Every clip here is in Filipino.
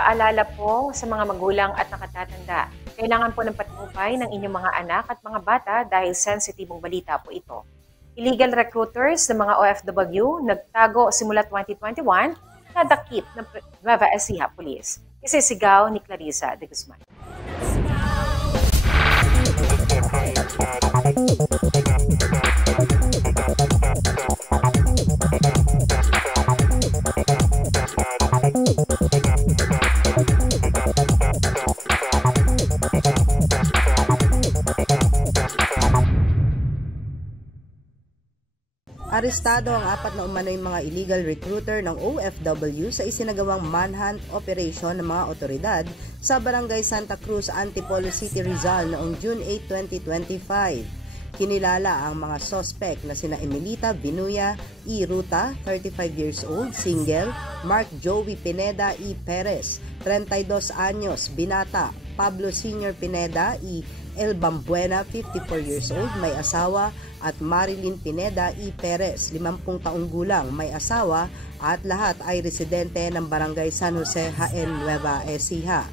Paalala po sa mga magulang at nakatatanda, kailangan po ng patnubay ng inyong mga anak at mga bata dahil sensitibong balita po ito. Illegal recruiters ng mga OFW nagtago simula 2021 na dakip ng Nueva Ecija Police. Isisigaw ni Clarissa de Guzman. Arestado ang 4 na umano'y mga illegal recruiter ng OFW sa isinagawang manhunt operation ng mga otoridad sa Barangay Santa Cruz, Antipolo City, Rizal noong June 8, 2025. Kinilala ang mga suspect na sina Emilita Binuya E. Ruta, 35 years old, single, Mark Joey Pineda E. Perez, 32 anyos, binata, Pablo Senior Pineda E. El Bambuena, 54 years old, may asawa, at Marilyn Pineda E. Perez, 50 taong gulang, may asawa, at lahat ay residente ng Barangay San Jose, Jaén, Nueva Ecija.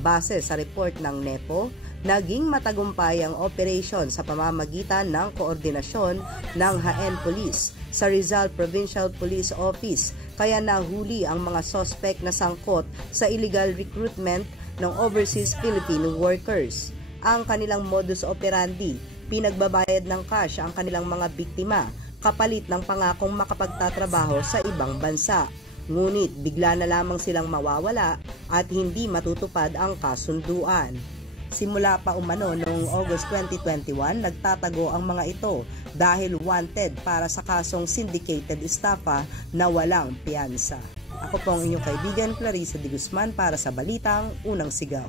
Base sa report ng NEPO, naging matagumpay ang operation sa pamamagitan ng koordinasyon ng Jaén Police sa Rizal Provincial Police Office, kaya nahuli ang mga suspect na sangkot sa illegal recruitment ng overseas Filipino workers. Ang kanilang modus operandi, pinagbabayad ng cash ang kanilang mga biktima kapalit ng pangakong makapagtatrabaho sa ibang bansa. Ngunit bigla na lamang silang mawawala at hindi matutupad ang kasunduan. Simula pa umano noong August 2021, nagtatago ang mga ito dahil wanted para sa kasong syndicated estafa na walang piyansa. Ako po ang inyong kaibigan Clarissa de Guzman para sa Balitang Unang Sigaw.